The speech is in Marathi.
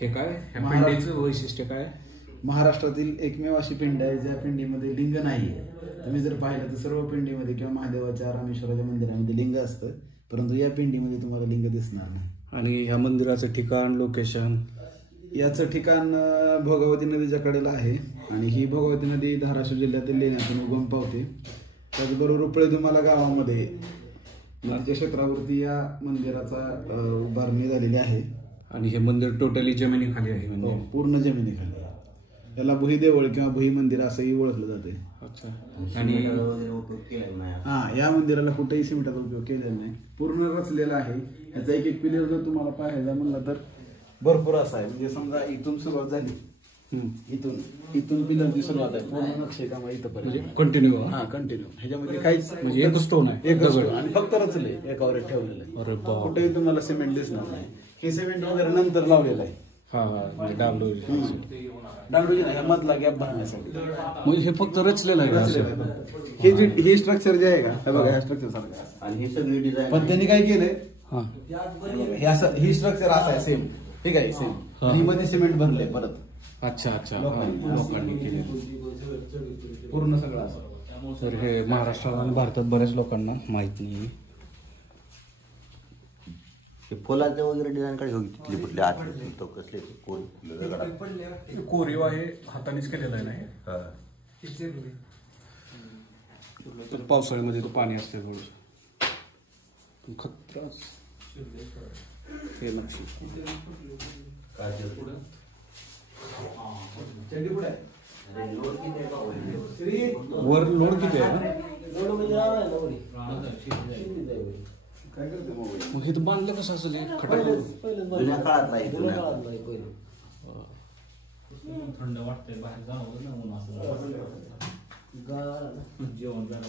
हे काय ह्या पिंडीचं वैशिष्ट्य काय? महाराष्ट्रातील एकमेव अशी पिंड आहे ज्या पिंडीमध्ये लिंग नाही आहे. तुम्ही जर पाहिलं तर सर्व पिंडीमध्ये किंवा महादेवाच्या रामेश्वराच्या मंदिरामध्ये लिंग असतं, परंतु या पिंडीमध्ये तुम्हाला लिंग दिसणार नाही. आणि ह्या मंदिराचं ठिकाण, लोकेशन? याचं ठिकाण भोगावती नदीच्या कडेला आहे आणि ही भोगावती नदी धाराशिव जिल्ह्यातील लेण्यातून उगम पावते. त्याचबरोबर रुपळे तुम्हाला गावामध्ये नदीच्या क्षेत्रावरती या मंदिराचा उभारणी झालेली आहे. आणि हे मंदिर टोटली जमिनीखाली आहे? म्हणजे पूर्ण जमिनीखाली. याला भुई देवळ किंवा भुई मंदिर असंही ओळखलं जाते. अच्छा. आणि या मंदिराला कुठेही सिमेंटाचा उपयोग केलेला नाही, पूर्ण रचलेला आहे. याचा एक एक पिलर जर तुम्हाला पाहायचा म्हणलं तर भरपूर असा आहे. म्हणजे समजा इथून सुरुवात झाली, इथून पिलरची सुरुवात आहे, पूर्ण नक्षीकाम इथपर्यंत कंटिन्यू. कंटिन्यू. ह्याच्यामध्ये काहीच म्हणजे एकच स्टोन आहे, एकच स्टोन आणि फक्त रचले, एकावर ठेवलेलं आहे. अरे बाप. कुठेही तुम्हाला सिमेंट दिसणार नाही. हे सिमेंट वगैरे नंतर लावलेलं आहे. डागडुजी नाही, मधला गॅप भरण्यासाठी. म्हणजे हे फक्त रचलेलं आहे. हे स्ट्रक्चर जे आहे का, हे बघा, ह्या स्ट्रक्चर सारखं आणि हे सगळी डिझाईन. पण त्यांनी काय केलंय, हे असं, ही स्ट्रक्चर असं आहे सेम, ठीक आहे, सेम. आणि मध्ये सिमेंट भरले परत. अच्छा अच्छा. लोकांनी केले पूर्ण सगळं असं. तर हे महाराष्ट्रात आणि भारतात बऱ्याच लोकांना माहित नाही. फुलाचे वगैरे डिझाईन काय घेऊ तिथली कुठले आत तो कसले कोरीव आहे, हातानेच केलेला आहे ना. तर पावसाळ्यामध्ये तो पाणी असते थोडं खतराच. हे नक्षी वर लोड किती आहे? मग हे तर बांधलं कसं असेल? जुन्या काळात नाही, थंड वाटतंय बाहेर जावं ना, जेवण झालं.